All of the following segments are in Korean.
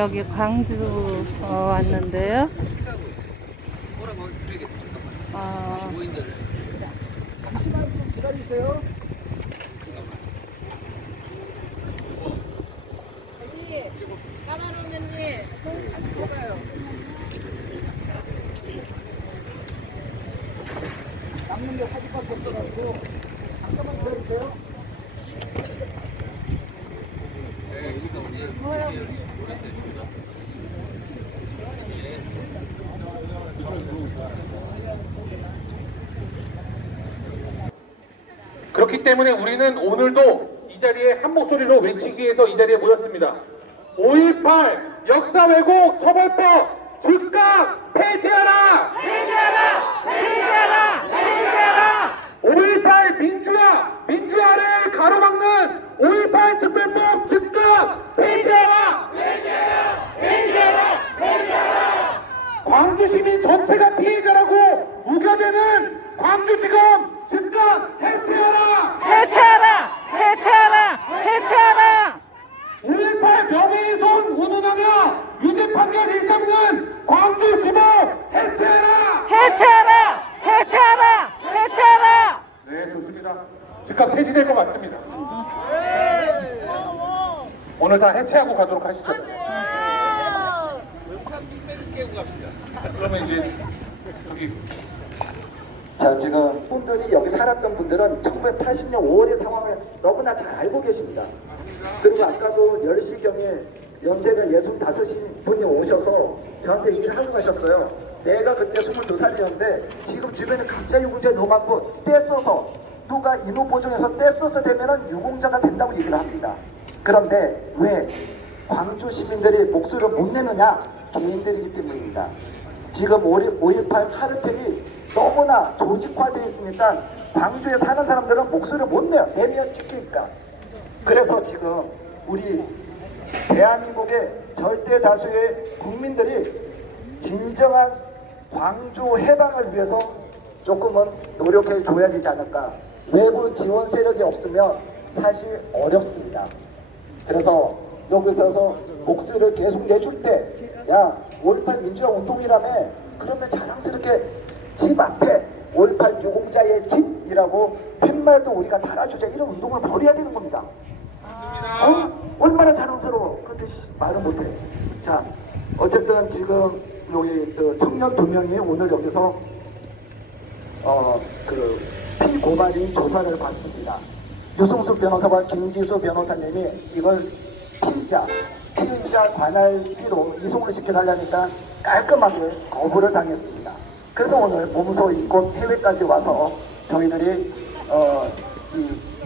여기 광주 왔는데요. 잠시만 좀 기다리세요. 언니, 까만 언니, 안 들어가요. 남는 게 사진밖에 없어가지고 잠깐만 기다리세요. 그렇기 때문에 우리는 오늘도 이 자리에 한 목소리로 외치기 위해서 이 자리에 모였습니다. 5.18 역사 왜곡 처벌법 즉각 폐지하라! 폐지하라! 폐지하라! 폐지하라! 5.18 민주화를 가로막는 5.18 특별법 즉각 폐지하라! 광주 시민 전체가 피해자라고 우겨대는 광주지검 즉각 해체하라! 해체하라! 해체하라! 해체하라! 5.18 명예훼손 운운하며 유죄 판결 일삼는 광주지법 해체하라! 해체하라! 해체하라! 해체하라! 네, 좋습니다. 즉각 해지될 것 같습니다. 오늘 다 해체하고 가도록 하시죠. 그러면 이제 여기 자, 지금 분들이 여기 살았던 분들은 1980년 5월의 상황을 너무나 잘 알고 계십니다. 그리고 아까도 10시경에 연세가 65인 분이 오셔서 저한테 얘기를 하고 가셨어요. 내가 그때 22살이었는데 지금 주변에 가짜 유공자 너무 많고 떼써서 누가 인후보증에서 떼써서 되면은 유공자가 된다고 얘기를 합니다. 그런데 왜 광주 시민들이 목소리를 못 내느냐? 개인들이기 때문입니다. 지금 5.18 카르텔이 너무나 조직화되어 있으니까 광주에 사는 사람들은 목소리를 못 내요. 내면 찍히니까. 그래서 지금 우리 대한민국의 절대 다수의 국민들이 진정한 광주 해방을 위해서 조금은 노력해 줘야 되지 않을까. 외부 지원 세력이 없으면 사실 어렵습니다. 그래서 여기서 목소리를 계속 내줄 때, 야, 5.18 민주화 운동이라며, 그러면 자랑스럽게 집 앞에 5.18 유공자의 집이라고 팻말도 우리가 달아주자, 이런 운동을 벌여야 되는 겁니다. 얼마나 자랑스러워. 그런데 말은 못해. 자, 어쨌든 지금 여기 청년 2명이 오늘 여기서 피고발인 조사를 받습니다. 유승수 변호사와 김기수 변호사님이 이걸 피의자 관할비로 이송을 시켜달라니까 깔끔하게 거부를 당했습니다. 그래서 오늘 몸소 입고 해외까지 와서 저희들이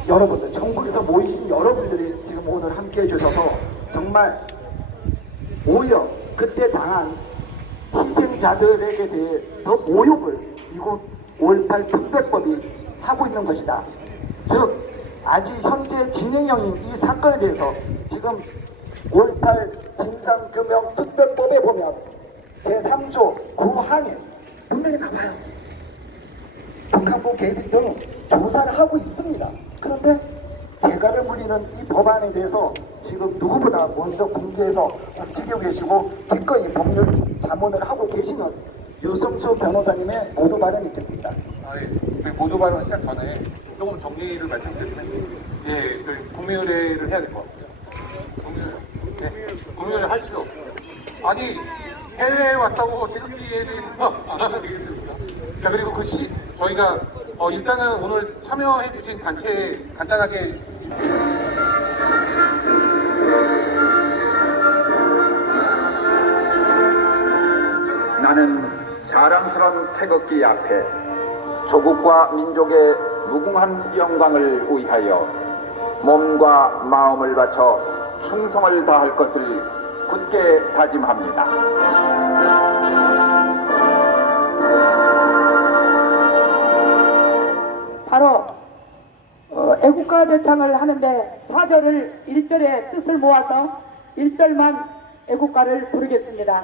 여러분들, 전국에서 모이신 여러분들이 지금 오늘 함께 해주셔서 정말 오히려 그때 당한 희생자들에게 대해 더 모욕을 이곳 5.18 특별법이 하고 있는 것이다. 즉 아직 현재 진행형인 이 사건에 대해서 지금 5.18 진상규명 특별법에 보면 제3조 9항에 분명히 나와요. 북한부 개입 등 조사를 하고 있습니다. 그런데 대가를 물리는 이 법안에 대해서 지금 누구보다 먼저 공개해서 움직이고 계시고 기꺼이 법률 자문을 하고 계시는 유승수 변호사님의 모두 발언이 있겠습니다. 예. 모두 발언 시작 전에 조금 정리를 말씀드리면, 예, 국민의례를 해야 될 것 같아요. 국민의례 하시죠. 아니, 해외에 왔다고 지금끼리에 대해서 안 하면 되겠습니까? 자, 그리고 저희가 일단은 오늘 참여해주신 단체 간단하게 나는 자랑스러운 태극기 앞에 조국과 민족의 무궁한 영광을 위하여 몸과 마음을 바쳐 충성을 다할 것을 굳게 다짐합니다. 바로 애국가 대창을 하는데 4절을 1절의 뜻을 모아서 1절만 애국가를 부르겠습니다.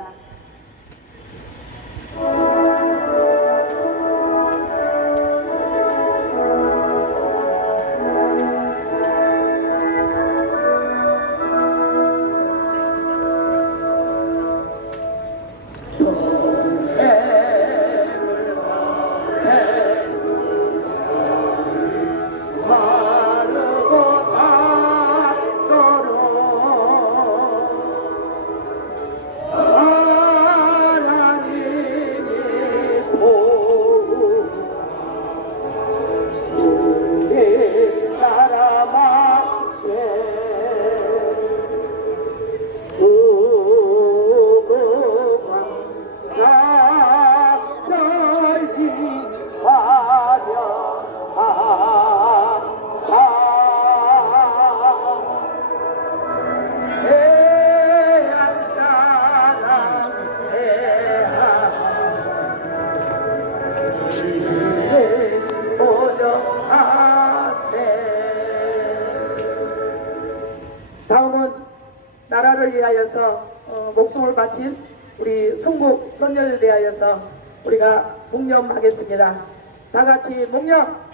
나라를 위하여서 목숨을 바친 우리 성북 선녀를 대하여서 우리가 묵념하겠습니다. 다 같이 묵념.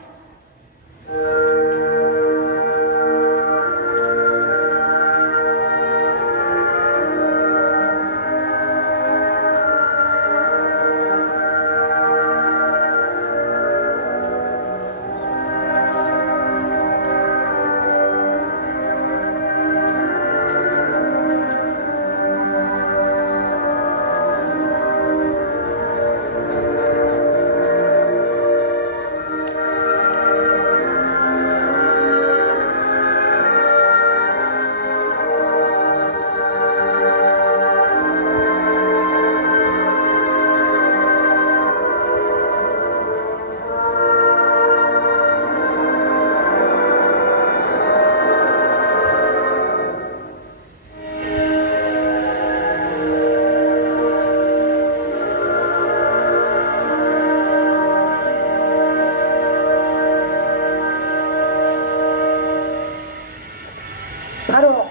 바로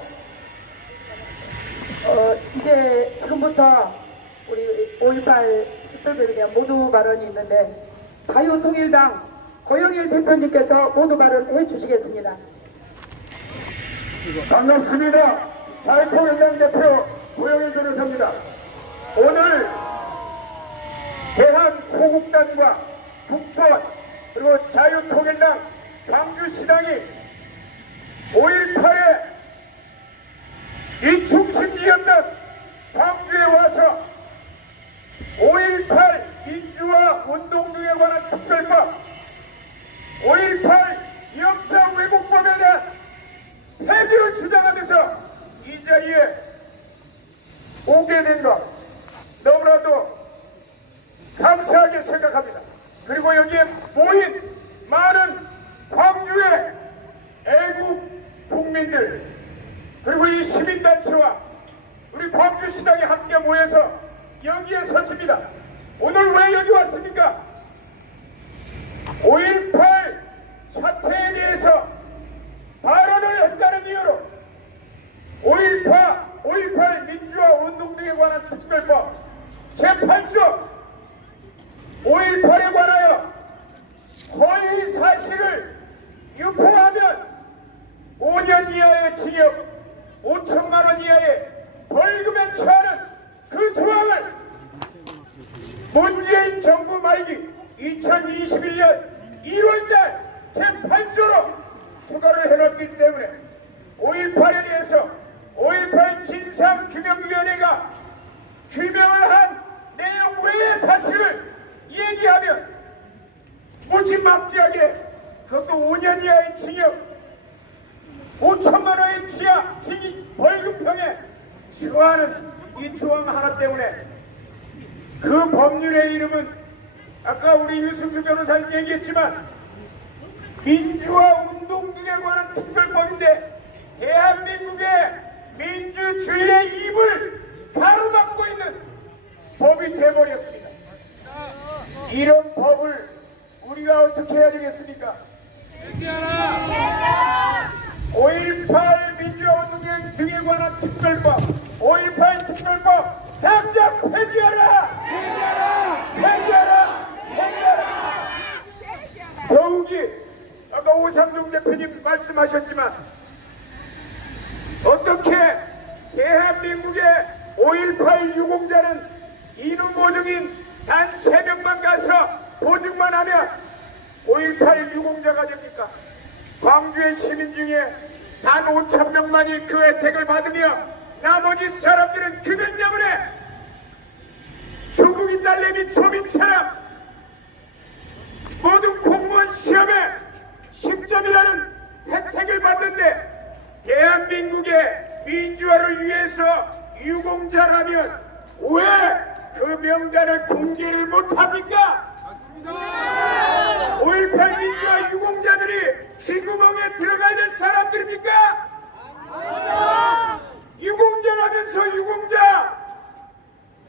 이제 지금부터 우리 5.18 특별배를 위한 모두 발언이 있는데 자유통일당 고영일 대표님께서 모두 발언해 주시겠습니다. 반갑습니다. 자유통일당 대표 고영일 변호사입니다. 오늘 대한호국단과 북권 그리고 자유통일당 광주시당이 5.18에 이 중심지였던 광주에 와서 5.18 민주화 운동 등에 관한 특별법, 5.18 역사 왜곡법에 대한 폐지를 주장하면서 이 자리에 오게 된 것 너무나도 감사하게 생각합니다. 그리고 여기에 모인 많은 광주의 애국 국민들 그리고 이 시민단체와 우리 광주시당이 함께 모여서 여기에 섰습니다. 오늘 왜 여기 왔습니까? 5.18 사태에 대해서 발언을 했다는 이유로 5.18 민주화 운동 등에 관한 특별법 제8조 5.18에 관하여 허위 사실을 유포하면 5년 이하의 징역 5천만 원 이하의 벌금에 처하는 그 조항을 문재인 정부 말기 2021년 1월달 제8조로 추가를 해놨기 때문에 5.18에 대해서 5.18 진상규명위원회가 규명을 한 내용 외의 사실을 얘기하면 무지막지하게 그것도 5년 이하의 징역 5천만 원의 지하 징역 벌금형에 처하는 이 조항 하나 때문에 그 법률의 이름은 아까 우리 유승규 변호사님 얘기했지만 민주화 운동 등에 관한 특별법인데 대한민국의 민주주의의 입을 가로막고 있는 법이 돼버렸습니다. 이런 법을 우리가 어떻게 해야 되겠습니까? 5.18 민주화운동 등에 관한 특별법 5.18 특별법 당장 폐지하라! 폐지하라! 더욱이 아까 오삼동 대표님 말씀하셨지만 어떻게 대한민국의 5.18 유공자는 인후 보증인 단 3명만 가서 보증만 하면 5.18 유공자가 됩니까? 광주의 시민 중에 단 5,000명만이 그 혜택을 받으며 나머지 사람들은 그것 때문에 중국인 딸내미 초민처럼 모든 공무원 시험에 10점이라는 혜택을 받는데 대한민국의 민주화를 위해서 유공자라면 왜 그 명단을 공개를 못합니까? 5.18 민주화 유공자들이 쥐구멍에 들어가야 될 사람들입니까? 유공자라면서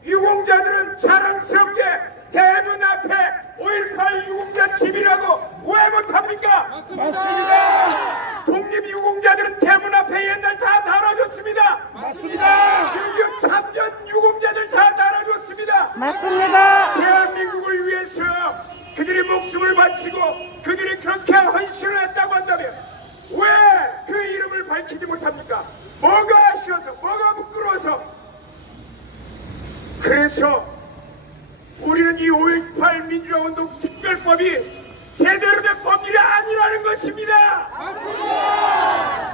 유공자들은 자랑스럽게 대문 앞에 5.18 유공자 집이라고 왜 못합니까? 맞습니다. 독립유공자들은 대문 앞에 옛날 다 달아줬습니다. 맞습니다. 참전 유공자들 다 달아줬습니다. 맞습니다. 대한민국을 위해서 그들이 목숨을 바치고 그들이 그렇게 헌신을 했다고 한다면 왜 그 이름을 밝히지 못합니까? 뭐가 아쉬워서, 뭐가 부끄러워서? 그래서 우리는 이 5.18 민주화운동 특별법이 제대로 된 법률이 아니라는 것입니다.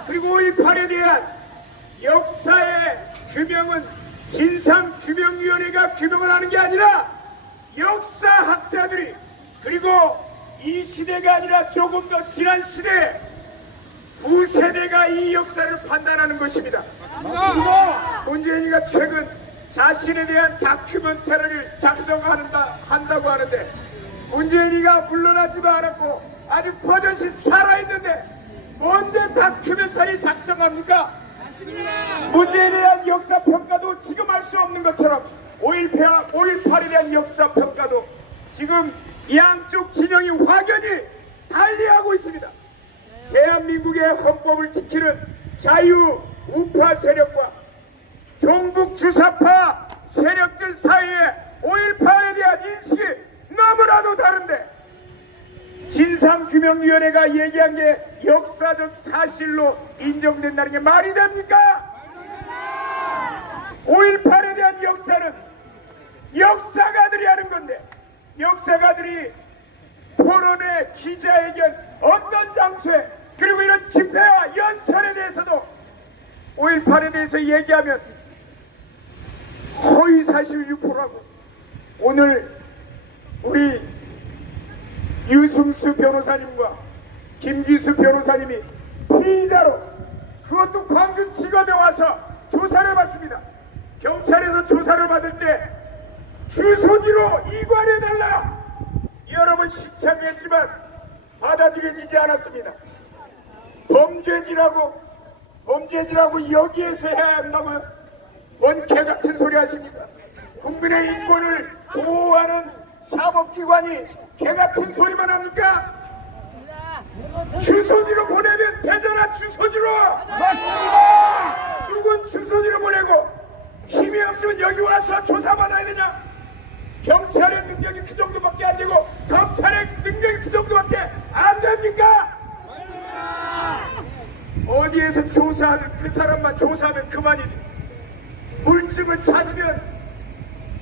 그리고 5.18에 대한 역사의 규명은 진상규명위원회가 규명을 하는 게 아니라 역사학자들이, 그리고 이 시대가 아니라 조금 더 지난 시대 후세대가 이 역사를 판단하는 것입니다. 그리고 문재인이가 최근 자신에 대한 다큐멘터리를 작성한다고 하는데 문재인이가 물러나지도 않았고 아직 버젓이 살아있는데 뭔데 다큐멘터리 작성합니까? 문재인에 대한 역사평가도 지금 할 수 없는 것처럼 5.18에 대한 역사평가도 지금 양쪽 진영이 확연히 달리하고 있습니다. 대한민국의 헌법을 지키는 자유우파 세력과 종북주사파 세력들 사이에 5.18에 대한 인식이 너무나도 다른데 진상규명위원회가 얘기한 게 역사적 사실로 인정된다는 게 말이 됩니까? 5.18에 대한 역사는 역사가들이 하는 건데 역사가들이 토론회, 기자회견, 어떤 장소에 그리고 이런 집회와 연설에 대해서도 5.18에 대해서 얘기하면 허위사실 유포라고 오늘 우리 유승수 변호사님과 김기수 변호사님이 피의자로 그것도 광주지검에 와서 조사를 받습니다. 경찰에서 조사를 받을 때 주소지로 이관해달라 여러 번 신청했지만 받아들여지지 않았습니다. 범죄지라고 여기에서 해야 한다고요? 뭔 개같은 소리 하십니까? 국민의 인권을 보호하는 사법기관이 개같은 소리만 합니까? 주소지로 보내면 되잖아. 주소지로. 맞습니다. 누군 주소지로 보내고 힘이 없으면 여기 와서 조사받아야 되냐? 경찰의 능력이 그 정도밖에 안 되고 검찰의 능력이 그 정도밖에 안 됩니까? 어디에서 조사하면 그 사람만 조사하면 그만이지. 물증을 찾으면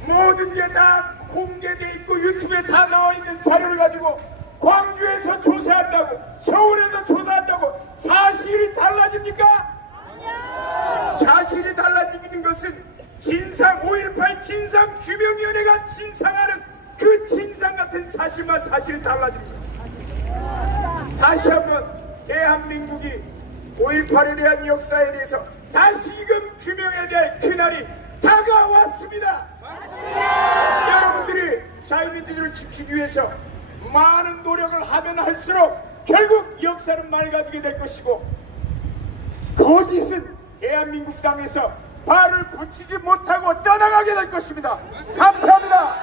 모든 게 다 공개돼 있고 유튜브에 다 나와 있는 자료를 가지고 광주에서 조사한다고 서울에서 조사한다고 사실이 달라집니까? 사실이 달라지는 것은 진상 5.18 진상규명위원회가 진상하는 그 진상 같은 사실만 사실이 달라집니다. 다시 한번 대한민국이 5.18에 대한 역사에 대해서 다시금 규명해야 될 그날이 다가왔습니다. 여러분들이 자유민주주의를 지키기 위해서 많은 노력을 하면 할수록 결국 역사는 맑아지게 될 것이고 거짓은 대한민국 땅에서 발을 붙이지 못하고 떠나가게 될 것입니다. 감사합니다.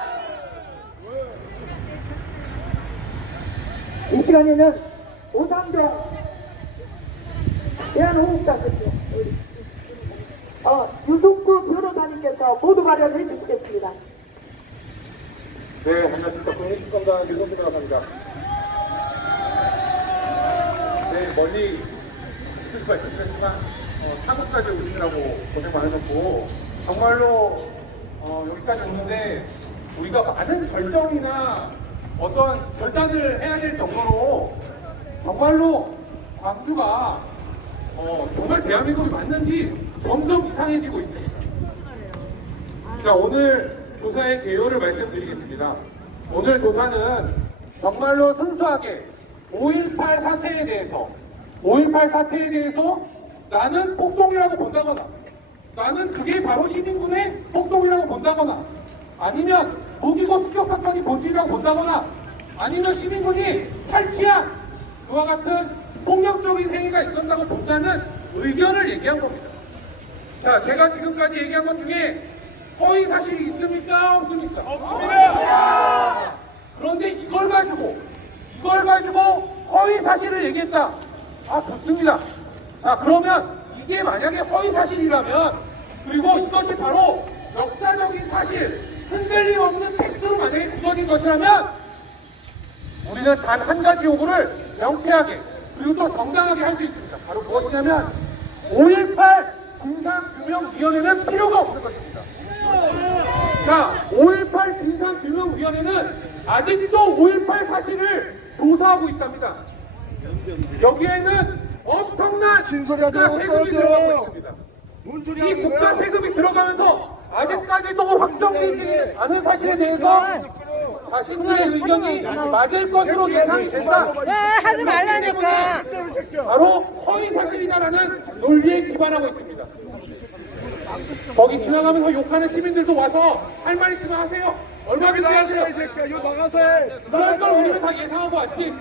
이 시간에는 오상정 대한호국당 대표 유승구 변호사님께서 모두 발언을 해주시겠습니다. 네, 반갑습니다. 국민신검단 유승수 변호사입니다. 네, 멀리 있을 수가 있었지만 한국까지 오시느라고 고생 많으셨고 정말로 여기까지 오는데 우리가 많은 결정이나 어떤 결단을 해야 될 정도로 정말로 광주가 정말 대한민국이 맞는지 점점 이상해지고 있습니다. 자, 오늘 조사의 개요를 말씀드리겠습니다. 오늘 조사는 정말로 순수하게 5.18 사태에 대해서 나는 폭동이라고 본다거나 나는 그게 바로 시민군의 폭동이라고 본다거나 아니면 무기고 습격 사건이 본질이라고 본다거나 아니면 시민군이 탈취한 그와 같은 폭력적인 행위가 있었다고 본다는 의견을 얘기한 겁니다. 자, 제가 지금까지 얘기한 것 중에 허위 사실이 있습니까? 없습니까? 없습니다! 그런데 이걸 가지고 허위 사실을 얘기했다. 아, 좋습니다. 자, 그러면 이게 만약에 허위 사실이라면 그리고 이것이 바로 역사적인 사실, 흔들림 없는 팩트로 만약에 굳어진 것이라면 우리는 단 한 가지 요구를 명쾌하게 그리고 또 정당하게 할 수 있습니다. 바로 무엇이냐면 5.18 진상규명위원회는 필요가 없는 것입니다. 자, 5.18 진상규명위원회는 아직도 5.18 사실을 조사하고 있답니다. 여기에는 엄청난 국가 세금이 들어가고 있습니다. 이 국가 세금이 들어가면서 아직까지도 확정되지 않은 사실에 대해서 자신의 의견이 맞을 것으로 예상이 된다. 하지 말라니까. 바로 허위 사실이다라는 논리에 기반하고 있습니다. 거기 지나가면서 욕하는 시민들도 와서 할 말 있으면 하세요. 얼마나 나가세요? 이 새끼야. 이거 나가서 해. 그럴 걸 우리는 다 예상하고 왔지.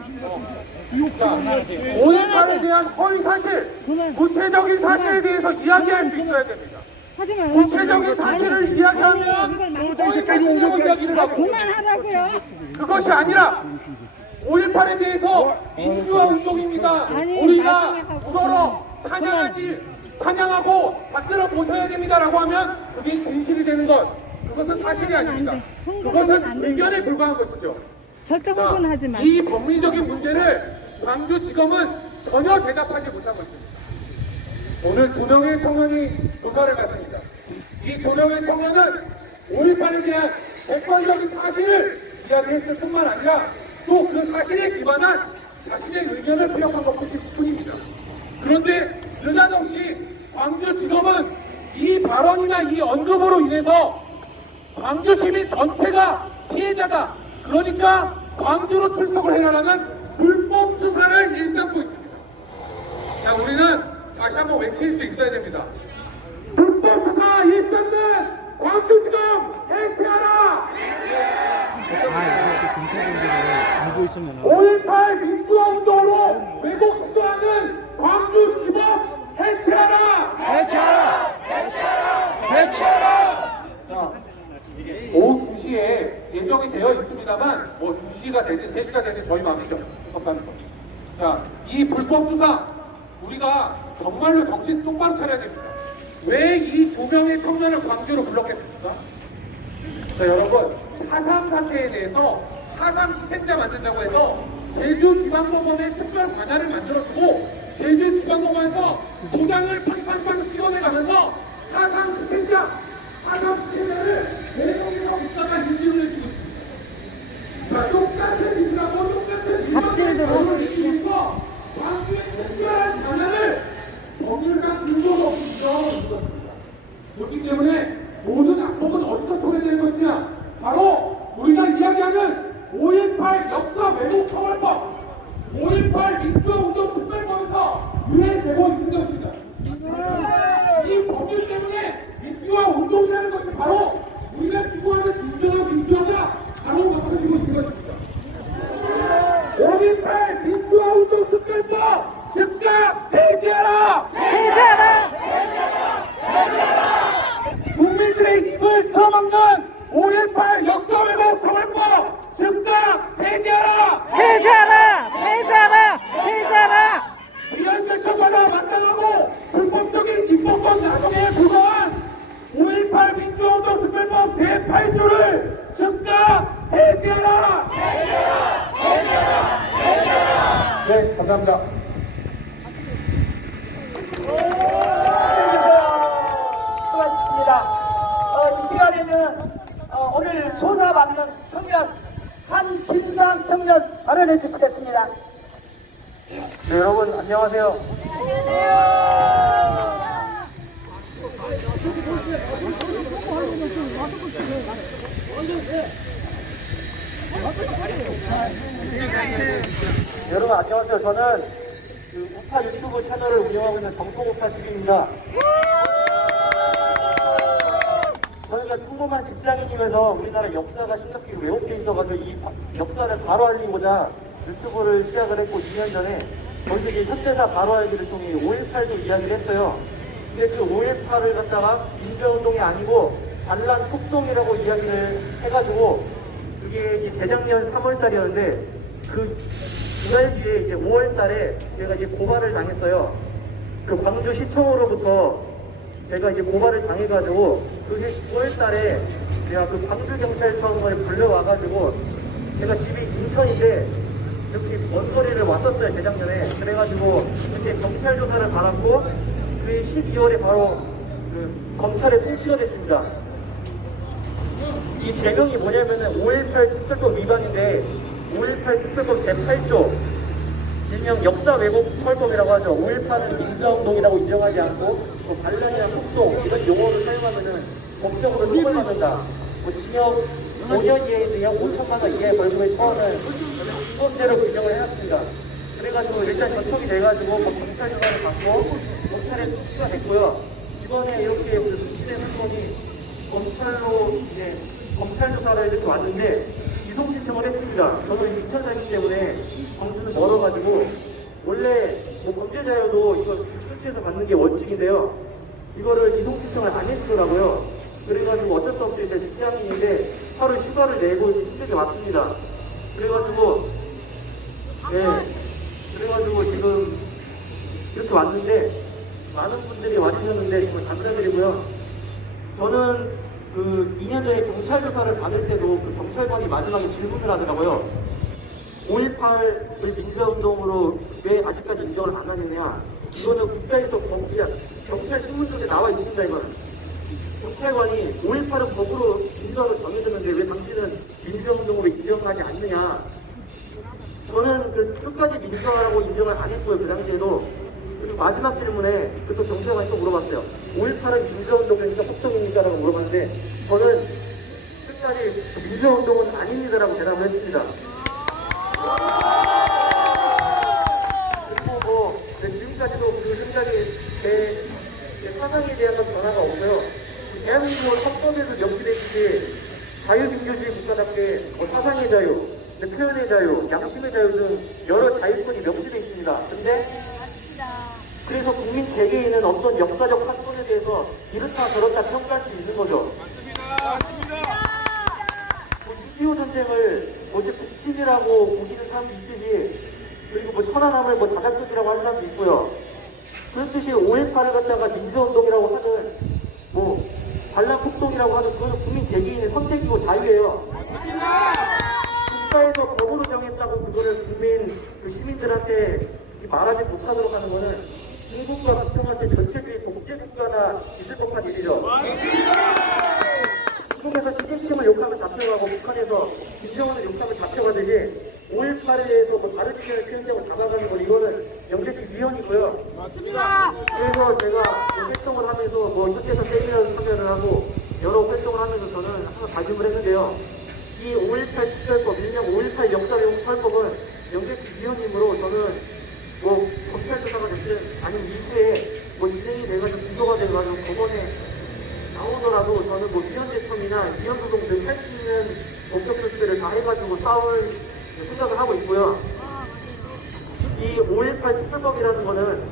5.18에 대한 허위 사실, 구체적인 사실에 대해서 이야기할 수 있어야 됩니다. 구체적인 사실을 이야기하면 허위 이야기를 하고 그만하라고요. 그것이 아니라 5.18에 대해서 민주화 운동입니다. 아니, 우리가 말씀하고 우러러 찬양하고 받들어 보셔야 됩니다라고 하면 그게 진실이 되는 것. 그것은 사실이 아닙니다. 그것은 의견에 불과한 것이죠. 절대 자, 흥분하지 마. 이 법리적인 문제를 광주지검은 전혀 대답하지 못하고 있습니다. 오늘 2명의 청년이 조사를 받습니다. 이 2명의 청년은 5.18에 대한 객관적인 사실을 이야기했을 뿐만 아니라 또 그 사실에 기반한 자신의 의견을 피력한 것뿐입니다. 그런데 느닷없이 광주지검은 이 발언이나 이 언급으로 인해서 광주 시민 전체가 피해자다. 그러니까 광주로 출석을 해라라는 불법 수사를 일삼고 있습니다. 자, 우리는 다시 한번 외칠 수 있어야 됩니다. 불법 수사 일삼는 광주지검 해체하라! 5.18 민주화 운동으로 왜곡 시도하는 광주지검 해체하라! 오후 2시에 예정이 되어 있습니다만 뭐 2시가 되든 3시가 되든 저희 마음이죠. 없다는 거. 자, 이 불법 수사 우리가 정말로 정신 똑바로 차려야 됩니다. 왜 이 2명의 청년을 광주로 불렀겠습니까? 자, 여러분 4.3 사태에 대해서 4.3 희생자 만든다고 해서 제주지방법원에 특별 관할을 만들어주고 제주지방법원에서 도장을 팡팡팡 찍어내가면서 4.3 희생자 4.3 희생자를 내용이라고 있다가 인지를 해주고 있습니다. 자, 똑같은 인지라고 똑같은 인지라고 내주면서 광주의 특별한 관할을 법률상 근거가 없습니다. 그렇기 때문에 모든 악법은 어디서 초래되는 것이냐? 바로 우리가 이야기하는 5.18 역사 왜곡 처벌법, 5.18 민주화운동 특별법에서 유행되고 있는 것입니다. 이 법률 때문에 민주화운동이라는 것이 바로 우리가 추구하는 진정한 민주화가 바로 막혀지고 있는 것입니다. 5.18 민주화운동 특별법 즉각 폐지하라! 국민들의 입을 틀어막는 5.18 역사 왜곡 처벌법 즉각 폐지하라! 위헌설정과다 맞짱하고 불법적인 입법권 나성에 불과한 5.18 민주화운동 특별법 제8조를 즉각 폐지하라! 네, 감사합니다. 수고하셨습니다. 이 시간에는 오늘 조사받는 청년 한진상 청년 발언해 주시겠습니다. 네, 여러분 안녕하세요. 여러분 안녕하세요. 저는 그 우파 유튜브 채널을 운영하고 있는 정통우파 TV입니다. 저희가 평범한 직장인이면서 우리나라 역사가 심각하게 왜곡돼 있어가지고 이 역사를 바로 알리고자 유튜브를 시작을 했고 2년 전에 저희들이 현대사 바로 알기를 통해 5.18도 이야기를 했어요. 근데 그 5.18을 갖다가 민주화운동이 아니고 반란 폭동이라고 이야기를 해가지고 그게 이제 재작년 3월달이었는데 그날 뒤에 이제 5월달에 제가 이제 고발을 당했어요. 그 광주시청으로부터 제가 이제 고발을 당해가지고 그게 9월달에 제가 그 광주경찰청을 불러와가지고 제가 집이 인천인데 이렇게 먼 거리를 왔었어요 재작년에. 그래가지고 그때 경찰 조사를 받았고 그 12월에 바로 그 검찰에 송치가 됐습니다. 이 재경이 뭐냐면은 5.18 특별법 위반인데 5.18 특별법 제8조 일명 역사 왜곡 처벌법이라고 하죠. 5.18은 민주화운동이라고 인정하지 않고 뭐 반란이나 폭동 이런 용어를 사용하면은 법적으로 처벌받는다. 뭐 징역 5년 이하에 약 5천만 원 이하의 벌금에 처하는 중범죄로 규정을 해놨습니다. 그래가지고 일단 접촉이 돼가지고 뭐 경찰 조사를 받고 검찰에 송치가 됐고요. 이번에 이렇게 송치된 사건이 검찰로 이제 검찰 조사를 이렇게 왔는데 이송 신청을 했습니다. 저는 인천 살기 때문에 광주는 멀어가지고 원래 뭐 범죄자여도 이거 출시해서 받는 게 원칙인데요. 이거를 이송 신청을 안 해주더라고요. 그래가지고 어쩔 수 없이 이제 직장인인데 하루 휴가를 내고 신청이 왔습니다. 그래가지고 그래가지고 지금 이렇게 왔는데 많은 분들이 와주셨는데 정말 감사드리고요. 저는 그 2년 전에 경찰 조사를 받을 때도 그 경찰관이 마지막에 질문을 하더라고요. 5.18을 민주화운동으로 왜 아직까지 인정을 안 하느냐. 이거는 국가에서 그냥 경찰 신문 쪽에 나와 있습니다. 이거는 경찰관이 5.18은 법으로 민주화로 정해졌는데 왜 당신은 민주화운동으로 인정하지 않느냐. 저는 그 끝까지 민주화라고 인정을 안 했고요. 그 당시에도. 그리고 마지막 질문에 또 경찰관이 또 물어봤어요. 5.18은 민주화운동입니까? 폭동입니까? 라고 물어봤는데 저는 끝까지 민주화운동은 아닙니다라고 대답을 했습니다. 그리고 뭐 지금까지도 그 현장에 제 사상에 대한 변화가 없어요. 대한민국은 헌법에도 명시되듯이 자유민주주의 국가답게 뭐 사상의 자유, 표현의 자유, 양심의 자유 등 여러 자유권이 명시되어 있습니다. 근데 그래서 국민 개개인은 어떤 역사적 사건에 대해서 이렇다 저렇다 평가할 수 있는 거죠. 뭐 6.25 전쟁을 어제 북침이라고 보기는 사람도 있듯이 그리고 뭐 천안함을 뭐 자작극이라고 하는 사람도 있고요. 그렇듯이 5.18을 갖다가 민주운동이라고 하든 뭐 반란 폭동이라고 하든 그거는 국민 개개인의 선택이고 자유예요. 국가에서 법으로 정했다고 그거를 국민 그 시민들한테 말하지 못하도록 하는 거는 중국과 북경한테 전체주의 독재국가나 있을 법한 일이죠. 중국에서 시스템을 욕하면 잡혀가고 북한에서 김정은을 욕하면 잡혀가듯이 5.18에서 뭐 다른 의견을 표현하고 잡아가는 건 이거는 영재식 위헌이고요. 맞습니다. 그래서 제가 활동을 하면서 뭐 현대사 세미나를 참여를 하고 여러 활동을 하면서 저는 항상 다짐을 했는데요. 이 5.18 특별법, 일명 5.18 역사왜곡 처벌법은 영재식 위헌이므로 저는 뭐 검찰 조사가 됐든 아니면 이후에 뭐 진행이 돼가지고 기소가 돼가지고 법원에 나오더라도 저는 뭐 위헌재청이나 위헌소송 등 할 수 있는 법적 조치들을 다 해가지고 싸울 생각을 하고 있고요. 이 5.18 특별법이라는 거는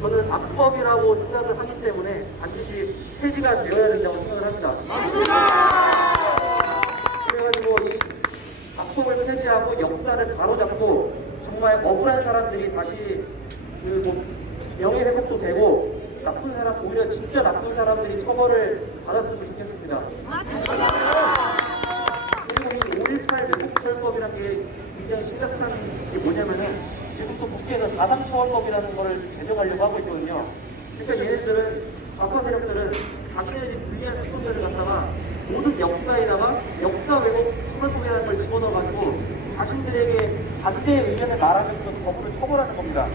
저는 악법이라고 생각을 하기 때문에 반드시 폐지가 되어야 된다고 생각을 합니다. 그래가지고 이 악법을 폐지하고 역사를 바로잡고 정말 억울한 사람들이 다시 그 뭐 명예회복도 되고 나쁜 사람 오히려 진짜 나쁜 사람들이 처벌을 받았으면 좋겠습니다. 그리고 이 5.18 왜곡처벌법이라는 게 굉장히 심각한 게 뭐냐면은 지금 또 국회에서 4.3 처벌법이라는 거를 제정하려고 하고 있거든요. 그러니까 얘네들은 과거 세력들은 자기네들이 불리한 사건들을 갖다가 모든 역사에다가 역사 왜곡 처벌법이라는 걸 집어넣어가지고 자신들에게 반대의 의견을 말하면 그 법으로 처벌하는 겁니다.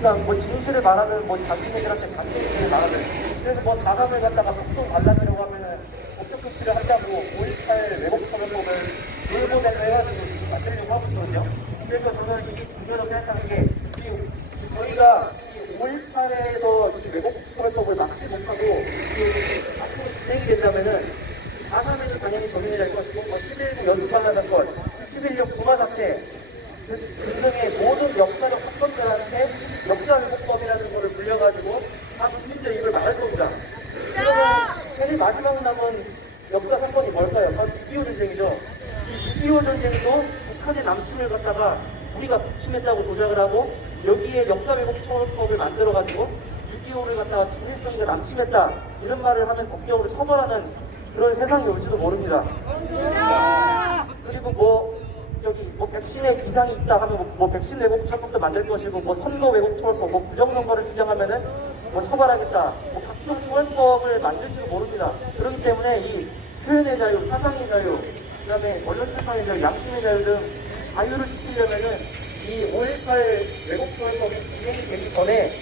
그러니까 뭐 진실을 말하면 뭐 자기네들한테 반대의 의견을 말하면 그래서 뭐 자감을 갖다가 폭동 관람이라고 하면은 법적 조치를 하자고 5.18 왜곡 처벌법을 물보대로 해가지고 만들려고 하고 있거든요. 그래서 저는 이게 중요하다고 생각하는 게 저희가 5.18에서 왜곡 처벌법을 막지 못하고 앞으로 진행이 된다면은 4.3에서 당연히 적용이 될 것이고 11구 연수방한 사건 11.6 부마 사태 등등의 모든 역사적 사건들한테 역사왜곡법이라는 것을 불려가지고 다 국민들 입을 막을 겁니다. 그러면 제일 마지막 남은 역사 사건이 뭘까요? 바로 6.25 전쟁이죠. 이 6.25 전쟁도 북한의 남침을 갖다가 우리가 북침했다고 조작을 하고 여기에 역사왜곡 처벌법을 만들어가지고 6.25를 갖다가 진실성이가 남치겠다 이런 말을 하면 법적으로 처벌하는 그런 세상이 올지도 모릅니다. 그리고 뭐 여기 뭐 백신에 이상이 있다 하면 뭐 백신 왜곡 처벌도 만들 것이고 뭐 선거 왜곡 처벌법, 뭐 부정선거를 주장하면은 뭐 처벌하겠다, 뭐 각종 처벌법을 만들지도 모릅니다. 그렇기 때문에 이 표현의 자유, 사상의 자유, 그다음에 언론 출판의 자유, 양심의 자유 등 자유를 지키려면은 이 5.18 왜곡 처벌법이 진행이 되기 전에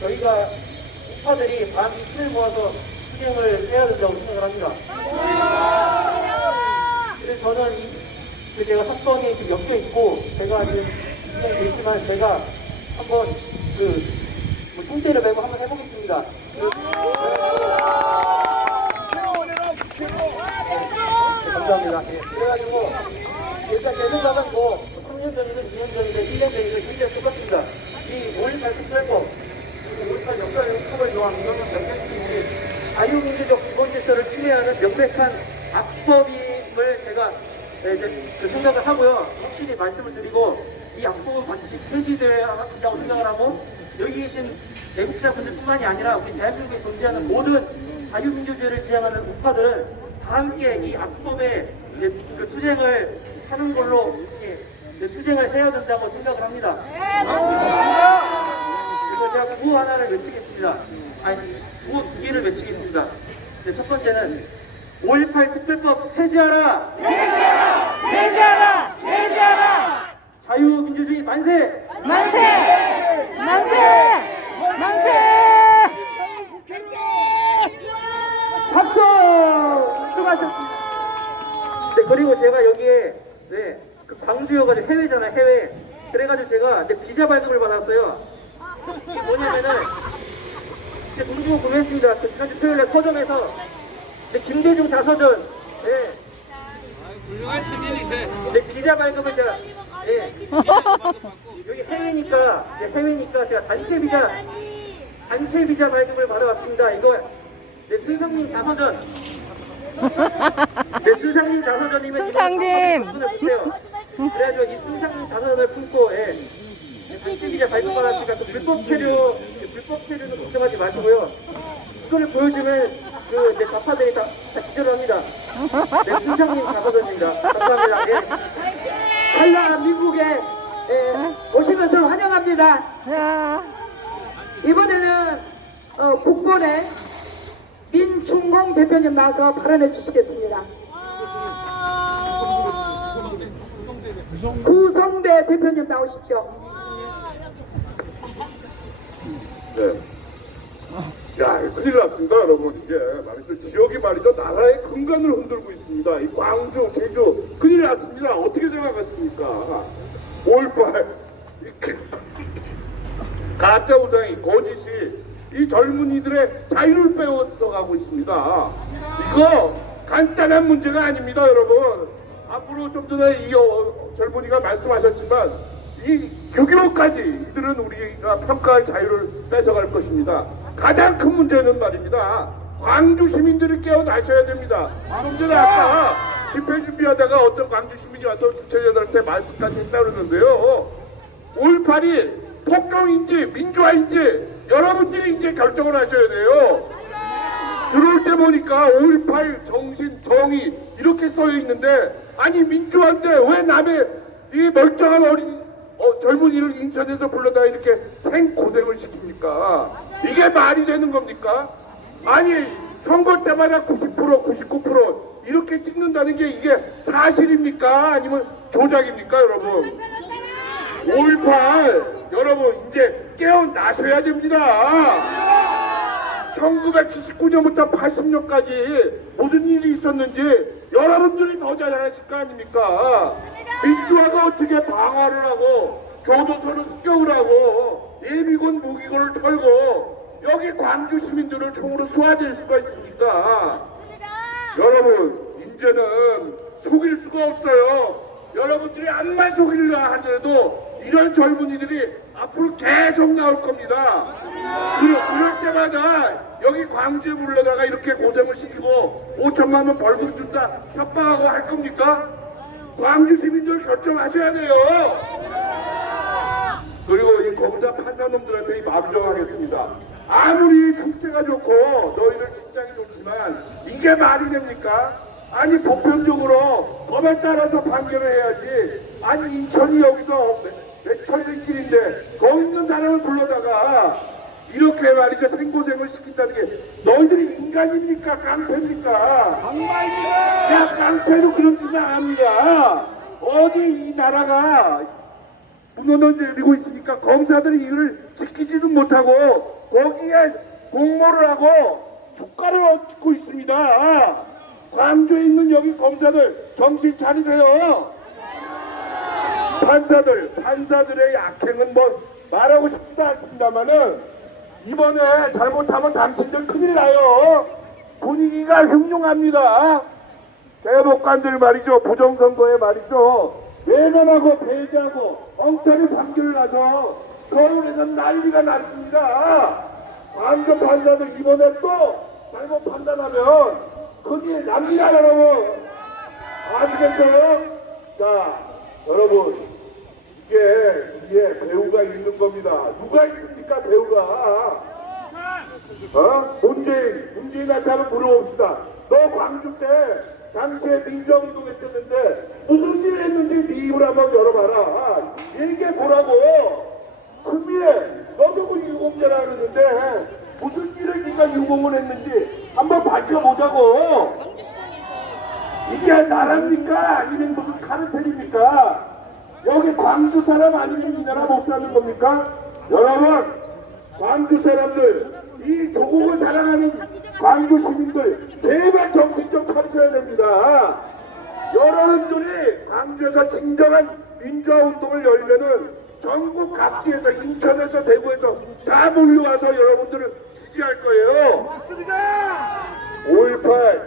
저희가 우파들이 반 이틀 모아서 투쟁을 해야 된다고 생각을 합니다. 그래서 저는 제가 사건이 지금 엮여 있고 제가 지금 진행돼 있지만 제가 한번 뭐 총대를 메고 한번 해보겠습니다. 감사합니다. 그래가지고 일단 제 생각은 뭐 3년 전이든 2년 전이든 1년 전이든 굉장히 똑같습니다. 이 5.18 특별법, 5.18 역사를 조항 이런 것 때문에 자유민주적 기본 질서를 침해하는 명백한 악법임을 제가 이제 그 생각을 하고요. 확실히 말씀을 드리고 이 악법은 반드시 폐지되어야 한다고 생각을 하고 여기 계신 내국자분들뿐만이 아니라 우리 대한민국에 존재하는 모든 자유민주주의를 지향하는 우파들은 다 함께 이 악법에 이제 그 투쟁을 하는 걸로 이제 투쟁을 해야 된다고 생각을 합니다. 그래서 제가 구호 하나를 외치겠습니다. 아니 구호 2개를 외치겠습니다. 첫 번째는 5.18 특별법 폐지하라! 폐지하라! 폐지하라! 폐지하라! 자유민주주의 만세! 만세! 만세! 만세! 박수! 수고하셨습니다. 네, 그리고 제가 여기에 그 광주여가지고 해외잖아요, 해외. 그래가지고 제가 비자 발급을 받았어요. 이게 뭐냐면은 돈 주고 구매했습니다. 그 지난주 토요일에 서점에서 김대중 자서전. 훌륭한 체면이세. 비자 발급을 제가 여기 해외니까 제가 단체 비자 발급을 받아왔습니다. 이거 순상님 자서전. 순상님 자서전이면 순상님. 그래가지고 이 순상님 자서전을 품고 단체 비자 발급 받았으니까 그 불법 체류는 걱정하지 마시고요. 이거를 보여주면 내 좌파들이 다 기절을 합니다. 순상님 자서전입니다. 감사합니다. 찬란한 미국에 오신 것을 환영합니다. 자, 이번에는 국본의 민충공 대표님 나와서 발언해 주시겠습니다. 구성대 대표님 나오십시오. 네. 야, 큰일 났습니다, 여러분. 이게 말이죠. 지역이 말이죠. 나라의 근간을 흔들고 있습니다. 이 광주, 제주, 큰일 났습니다. 어떻게 생각하십니까? 5.18. 가짜 우상이, 거짓이 이 젊은이들의 자유를 빼앗아가고 있습니다. 이거 간단한 문제가 아닙니다, 여러분. 앞으로 좀 전에 이 젊은이가 말씀하셨지만 이 6.25까지 이들은 우리가 평가할 자유를 뺏어갈 것입니다. 가장 큰 문제는 말입니다. 광주 시민들이 깨어나셔야 됩니다. 좀 전에 아까 집회 준비하다가 어떤 광주 시민이 와서 주최자들한테 말씀까지 했다 그러는데요. 5.18이 폭동인지 민주화인지 여러분들이 이제 결정을 하셔야 돼요. 들어올 때 보니까 5.18 정신, 정의 이렇게 써여 있는데 아니 민주화인데 왜 남의 이 멀쩡한 어린 젊은이를 인천에서 불러다 이렇게 생고생을 시킵니까? 이게 말이 되는 겁니까? 아니 선거 때마다 90%, 99% 이렇게 찍는다는 게 이게 사실입니까? 아니면 조작입니까, 여러분? 5.18 여러분 이제 깨어나셔야 됩니다. 1979년부터 80년까지 무슨 일이 있었는지 여러분들이 더 잘 아실 거 아닙니까? 민주화가 어떻게 방어를 하고 교도소를 습격을 하고 예비군 무기고를 털고 여기 광주 시민들을 총으로 쏘아댈 수가 있습니까? 여러분 이제는 속일 수가 없어요. 여러분들이 암만 속이려 하더라도 이런 젊은이들이 앞으로 계속 나올 겁니다. 그럴 때마다 여기 광주에 불러다가 이렇게 고생을 시키고 5천만 원 벌금 준다 협박하고 할 겁니까? 광주 시민들 결정하셔야 돼요. 그리고 이 검사 판사놈들한테 이 마음 좀 하겠습니다. 아무리 출세가 좋고 너희들 직장이 좋지만 이게 말이 됩니까? 아니 보편적으로 법에 따라서 판결을 해야지. 아니 인천이 여기서 몇천리길인데 거기 있는 사람을 불러다가 이렇게 말이죠 생고생을 시킨다는 게 너희들이 인간입니까? 깡패입니까? 강마입니다. 야 깡패도 그런 짓을 안 합니다. 어디 이 나라가 무너져내리고 있으니까 검사들이 이를 지키지도 못하고 거기에 공모를 하고 수가를 얻고 있습니다. 광주에 있는 여기 검사들 정신 차리세요. 판사들의 약행은 뭐 말하고 싶지도 않습니다만은 이번에 잘못하면 당신들 큰일 나요. 분위기가 흉흉합니다. 대법관들 말이죠. 부정선거에 말이죠. 외면하고 배제하고 엉터리 판결을 나서 서울에서 난리가 났습니다. 광주 판사들 이번에 또 잘못 판단하면 거기에 납니다 여러분. 아시겠어요? 자 여러분 이게 배우가 있는 겁니다. 누가 있습니까 배우가? 문재인한테 한번 물어봅시다. 너 광주 때 당시에 민주운동 했었는데 무슨 일을 했는지 네 입을 한번 열어봐라. 얘기해 보라고. 큰미래 너도 그 유공자라 그러는데 무슨 일을 네가 유공을 했는지 한번 밝혀보자고. 이게 나라입니까? 아니면 무슨 카르텔입니까? 여기 광주 사람 아니면 이 나라 못 사는 겁니까? 여러분 광주 사람들 이 조국을 사랑하는 광주 시민들 제발 정신 좀 차리셔야 됩니다. 여러분들이 광주에서 진정한 민주화운동을 열면은 전국 각지에서 인천에서 대구에서 다 몰려와서 여러분들을 지지할 거예요. 맞습니다. 5.18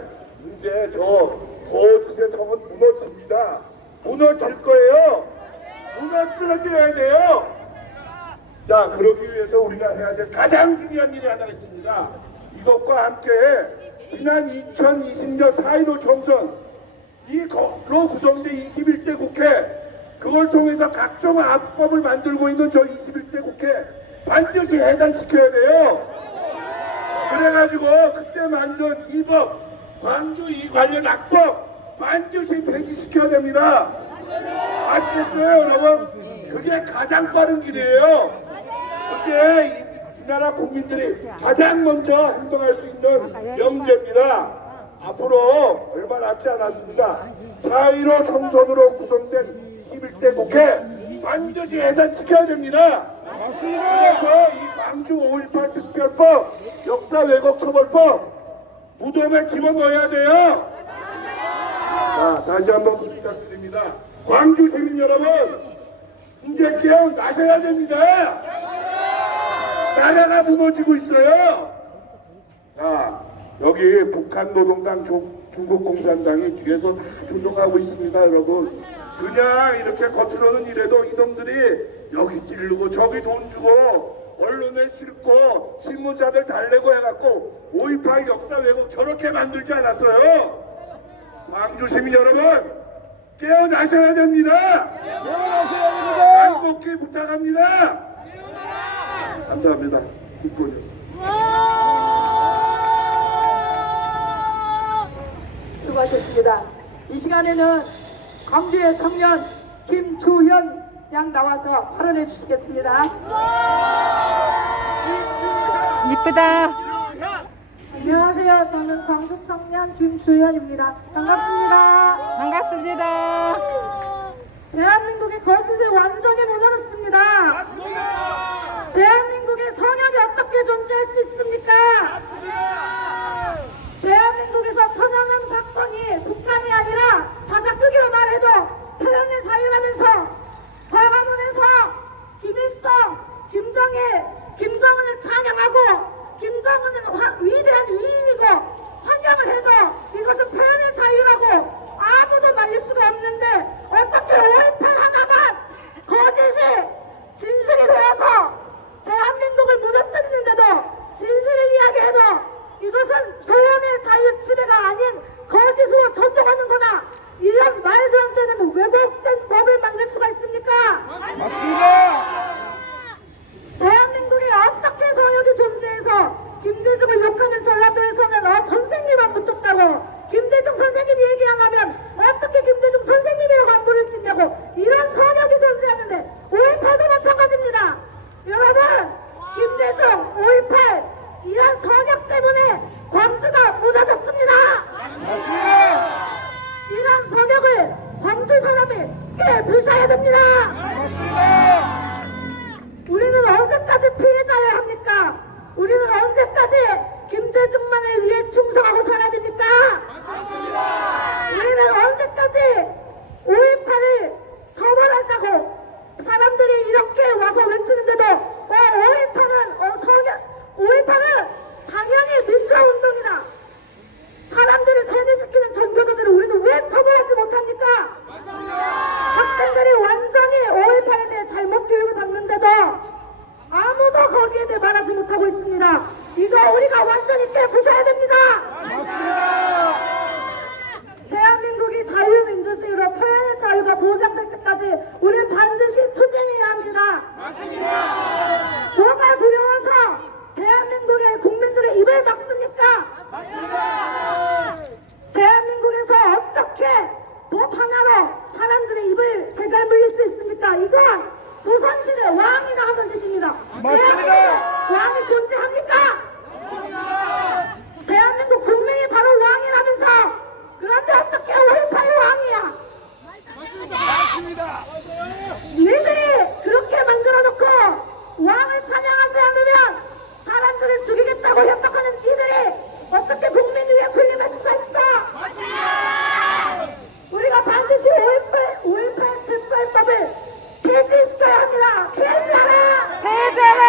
이제 저 거짓의 성은 무너집니다. 무너질 거예요. 무너뜨려야 돼요. 자, 그러기 위해서 우리가 해야 될 가장 중요한 일이 하나 있습니다. 이것과 함께 지난 2020년 4.15 총선 이로 구성된 21대 국회 그걸 통해서 각종 악법을 만들고 있는 저 21대 국회 반드시 해산시켜야 돼요. 그래가지고 그때 만든 이 법 광주 이 관련 악법 반드시 폐지시켜야 됩니다. 아시겠어요 여러분? 그게 가장 빠른 길이에요. 그게 이 나라 국민들이 가장 먼저 행동할 수 있는 명제입니다. 앞으로 얼마 남지 않았습니다. 4.15 총선으로 구성된 21대 국회 반드시 해산시켜야 됩니다. 그래서 이 광주 5.18 특별법, 역사 왜곡 처벌법 무덤에 집어넣어야 돼요. 자, 다시 한번 부탁드립니다. 광주 시민 여러분, 이제 깨어나셔야 됩니다. 나라가 무너지고 있어요. 자, 여기 북한 노동당 중국 공산당이 뒤에서 다 조종하고 있습니다, 여러분. 그냥 이렇게 겉으로는 이래도 이놈들이 여기 찌르고 저기 돈 주고 언론에 싣고 신문사들 달래고 해갖고 5.18 역사 왜곡 저렇게 만들지 않았어요. 광주 시민 여러분, 깨어나셔야 됩니다. 깨어나셔야 됩니다. 한국기 부탁합니다. 감사합니다. 수고하셨습니다. 이 시간에는 광주의 청년 김주현 양 나와서 발언해 주시겠습니다. 이쁘다. 안녕하세요. 저는 광주 청년 김주현입니다. 반갑습니다. 반갑습니다. 대한민국의 거짓에 완전히 모자랐습니다. 맞습니다. 대한민국의 성역이 어떻게 존재할 수 있습니까? 대한민국에서 천안함 사건이 북한이 아니라 자작극이라 말해도 표현의 자유라면서 광화문에서 김일성, 김정일, 김정은을 찬양하고 김정은은 위대한 위인이고 환영을 해도 이것은 표현의 자유라고 아무도 말릴 수가 없는데 어떻게 5.18 하나만 거짓이 진실이 되어서 대한민국을 무너뜨리는데도 진실을 이야기해도 이것은 표현의 자유 지배가 아닌 거짓으로 전동하는 거나 이런 말도 안 되는 왜곡된 법을 만들 수가 있습니까? 맞습니다. 대한민국에 어떻게 성역이 존재해서 민주당을 위해 충성하고 살아야 됩니까? 우리는 언제까지 5.18을 처벌한다고 사람들이 이렇게 와서 외치는데도 5.18은 당연히 민주화 운동이다. 사람들을 세뇌시키는 전교조들을 우리는 왜 처벌하지 못합니까? 학생들이 완전히 5.18에 대해 잘못 교육을 받는데도 아무도 거기에 대해 말하지 못하고 있습니다. 이거 우리가 완전히 깨부셔야 됩니다. 대한민국이 자유민주주의로 표현의 자유가 보장될 때까지 우리는 반드시 투쟁해야 합니다. 뭐가 두려워서 대한민국의 국민들의 입을 막습니까? 대한민국에서 어떻게 법 하나로 사람들의 입을 제갈 물릴 수 있습니까? 이건 조선시대 왕이나 하던 짓입니다. 대한민국 왕이 존재합니까? 대한민국 국민이 바로 왕이라면서 그런데 어떻게 5.18이 왕이야? 니들이 그렇게 만들어놓고 왕을 찬양하지 않으면 사람들을 죽이겠다고 협박하는 니들이 어떻게 국민 위에 군림할 수가 있어? 우리가 반드시 5.18 특별법을 폐지시켜야 합니다. 폐지하라! 해제라!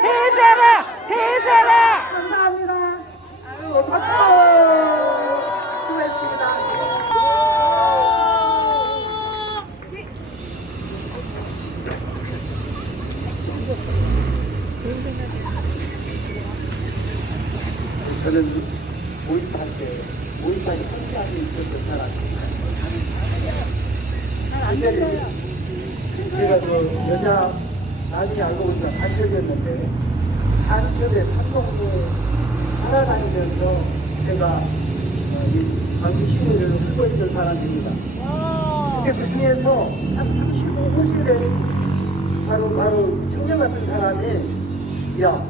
해제라! 해제라! 감사합니다. 아유, 박수! 수고했습니다. 저는 5.18 때 5.18이 함께하고 있었던 사람입니다. 제가 그 여자 나중에 알고 보니까 간첩이었는데 간첩의 상공부에 살아다니면서 제가 이 광주 시민을 후보했던 사람입니다. 근데 그 중에서 한 35, 50대 바로 청년 같은 사람이 야,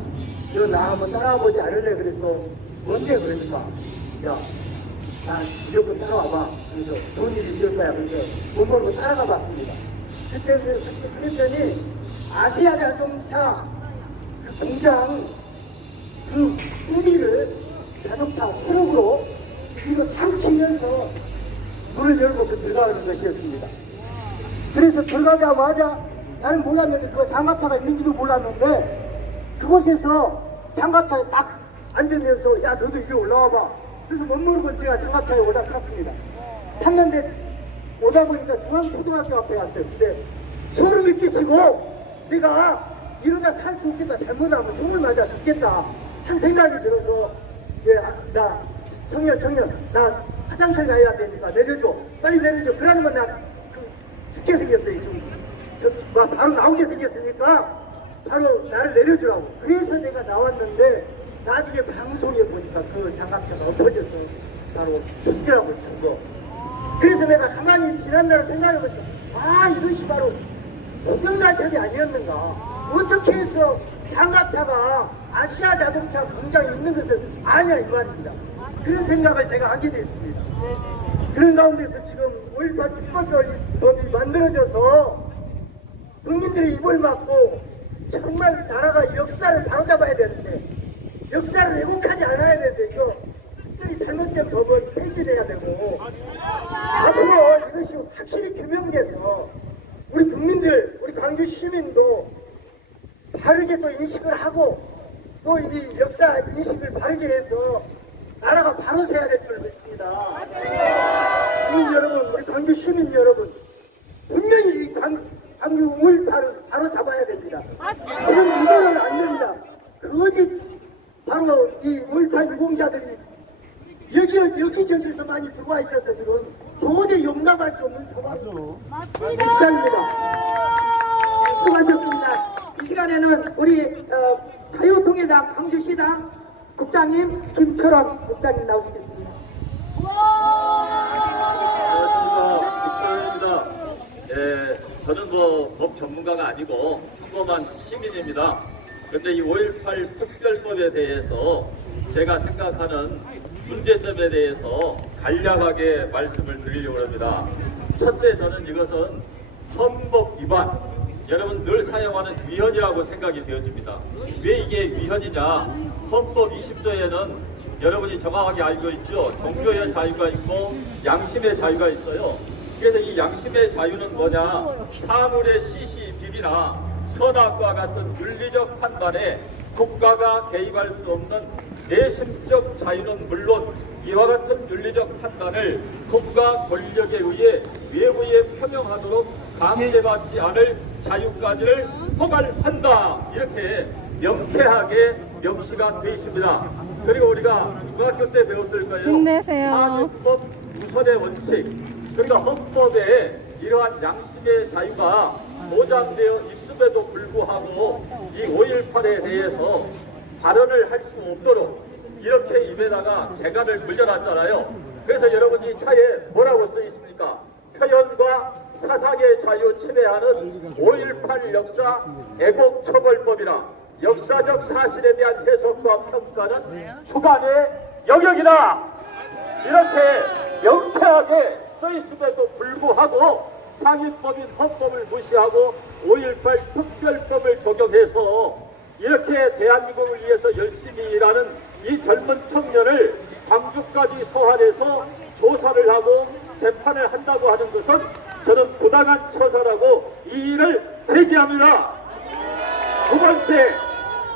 너 나 한번 따라와보지 않을래? 그래서 뭔데 그러니까 야, 나 무조건 따라와봐. 그래서 좋은 일이 있을 거야. 그래서 돈 벌고 따라가 봤습니다. 그랬더니 아시아 자동차 그 공장 그 뿌리를 자동차 트럭으로 이거 탁 치면서 문을 열고 그 들어가는 것이었습니다. 그래서 들어가자마자 나는 몰랐는데 그 장갑차가 있는지도 몰랐는데 그곳에서 장갑차에 딱 앉으면서 야 너도 이리 올라와봐. 그래서 못 모르고 제가 장갑차에 올라탔습니다. 탔는데 오다 보니까 중앙초등학교 앞에 왔어요. 근데 소름이 끼치고 내가 이러다 살 수 없겠다. 잘못하면 총을 맞아 죽겠다 한 생각이 들어서 나 청년 나 화장실 가야 되니까 내려줘. 빨리 내려줘. 그러면 나 죽게 생겼어요. 바로 나오게 생겼으니까 바로 나를 내려주라고. 그래서 내가 나왔는데 나중에 방송에 보니까 그 장갑차가 엎어져서 바로 죽더라고 죽어. 그래서 내가 가만히 지난날 생각해보니까 이것이 바로 고정난척이 아니었는가. 어떻게 해서 장갑차가 아시아 자동차 공장에 있는 것을 아냐 이 말입니다. 그런 생각을 제가 하게 됐습니다. 그런 가운데서 지금 5.18 특별법이 만들어져서 국민들의 입을 막고 정말 나라가 역사를 바로잡아야 되는데 역사를 왜곡하지 않아야 되는데 이거 특별히 잘못된 법은 폐지돼야 되고 앞으로 이것이 확실히 규명돼서 우리 국민들, 우리 광주 시민도 바르게 또 인식을 하고 또 이 역사 인식을 바르게 해서 나라가 바로 서야 될 줄 믿습니다. 국민 여러분, 우리 광주 시민 여러분, 분명히 이 광주 5.18을 바로 잡아야 됩니다. 지금 이거는 안 됩니다. 거짓 바로 이 5.18 유공자들이 여기저기서 많이 들어와 있어서 지금 도저히 용납할 수 없는 상황이죠. 맞습니다. 수고하셨습니다. 이 시간에는 우리 자유통일당 광주시당 국장님 김철원 국장님 나오시겠습니다. 안녕하십니까. 김철원입니다. 저는 법 전문가가 아니고 평범한 시민입니다. 근데 이 5.18 특별법에 대해서 제가 생각하는 문제점에 대해서 간략하게 말씀을 드리려고 합니다. 첫째, 저는 이것은 헌법 위반, 여러분 늘 사용하는 위헌이라고 생각이 되어집니다. 왜 이게 위헌이냐? 헌법 20조에는 여러분이 정확하게 알고 있죠. 종교의 자유가 있고 양심의 자유가 있어요. 그래서 이 양심의 자유는 뭐냐? 사물의 시시 비비나 선악과 같은 윤리적 판단에 국가가 개입할 수 없는 내심적 자유는 물론 이와 같은 윤리적 판단을 국가 권력에 의해 외부에 표명하도록 강제받지 않을 자유까지를 포괄한다. 이렇게 명쾌하게 명시가 되어 있습니다. 그리고 우리가 중학교 때 배웠을 거예요. 힘내세요. 사회법 우선의 원칙. 그러니까 헌법에 이러한 양심의 자유가 보장되어 있음에도 불구하고 이 5.18에 대해서 발언을 할 수 없도록 이렇게 입에다가 재간을 물려놨잖아요. 그래서 여러분이 차에 뭐라고 써 있습니까? 표현과 사상의 자유 침해하는 5.18 역사 애국처벌법이라 역사적 사실에 대한 해석과 평가는 주관의 영역이다. 이렇게 명쾌하게 써 있음에도 불구하고 상위법인 헌법을 무시하고 5.18 특별법을 적용해서 이렇게 대한민국을 위해서 열심히 일하는 이 젊은 청년을 광주까지 소환해서 조사를 하고 재판을 한다고 하는 것은 저는 부당한 처사라고 이 일을 제기합니다. 두 번째,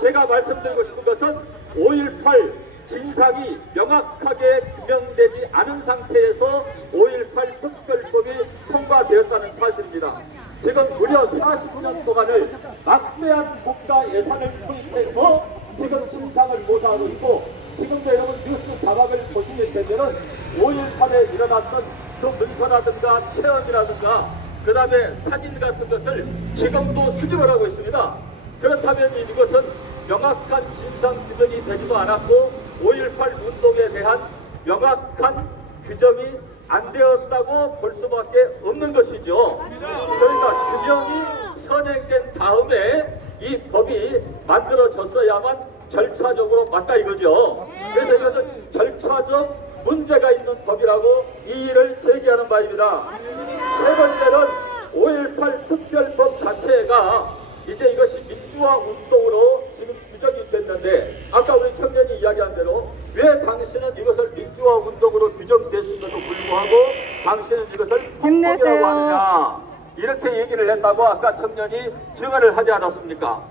제가 말씀드리고 싶은 것은 5.18 진상이 명확하게 규명되지 않은 상태에서 5.18 특별법이 통과되었다는 사실입니다. 지금 무려 49년 동안을 막대한 국가 예산을 투입해서 지금 진상을 조사하고 있고, 지금도 여러분 뉴스 자막을 보시게 되면은 5.18에 일어났던 그 문서라든가 체험이라든가 그 다음에 사진 같은 것을 지금도 수집을 하고 있습니다. 그렇다면 이것은 명확한 진상 규명이 되지도 않았고 5.18 운동에 대한 명확한 규정이 안 되었다고 볼 수밖에 없는 것이죠. 그러니까 규명이 선행된 다음에 이 법이 만들어졌어야만 절차적으로 맞다 이거죠. 그래서 이것은 절차적 문제가 있는 법이라고 이의를 제기하는 바입니다. 세 번째는 5.18 특별법 자체가 이제 이것이 민주화 운동으로 지금 규정이 됐는데, 아까 우리 청년이 이야기한 대로 왜 당신은 이것을 민주화 운동으로 규정됐음에도 불구하고 당신은 이것을 폭동이라고 하느냐, 이렇게 얘기를 했다고 아까 청년이 증언을 하지 않았습니까?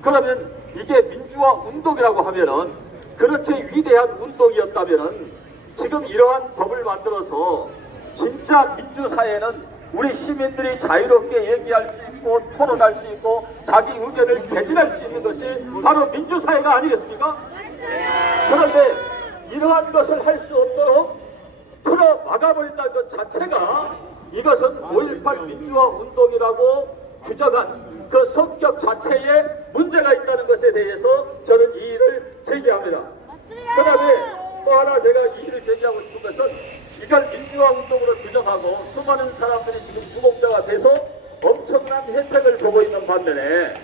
그러면 이게 민주화 운동이라고 하면은, 그렇게 위대한 운동이었다면은 지금 이러한 법을 만들어서 진짜 민주사회는 우리 시민들이 자유롭게 얘기할 수 있고 토론할 수 있고 자기 의견을 개진할 수 있는 것이 바로 민주사회가 아니겠습니까? 그런데 이러한 것을 할 수 없도록 틀어 막아버린다는 것 자체가 이것은 5.18 민주화 운동이라고 규정한 그 성격 자체에 문제가 있다는 것에 대해서 저는 이의를 제기합니다. 그 다음에 또 하나 제가 이의를 제기하고 싶은 것은 이걸 민주화 운동으로 규정하고 수많은 사람들이 지금 무공자가 돼서 엄청난 혜택을 보고 있는 반면에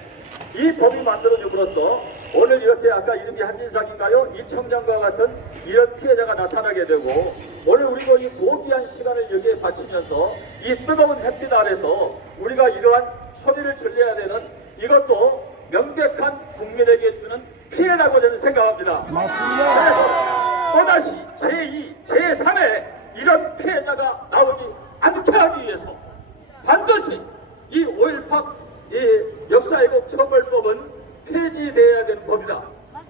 이 법이 만들어짐으로써 오늘 이렇게 아까 이름이 한진상인가요? 이 청년과 같은 이런 피해자가 나타나게 되고, 오늘 우리가 이 고귀한 시간을 여기에 바치면서 이 뜨거운 햇빛 아래서 우리가 이러한 소리를 질러야 되는 이것도 명백한 국민에게 주는 피해라고 저는 생각합니다. 맞습니다. 그래서 또다시 제2, 제3의 이런 피해자가 나오지 않게 하기 위해서 반드시 이 5.18 역사애국 처벌법은 폐지되어야 되는 법이다.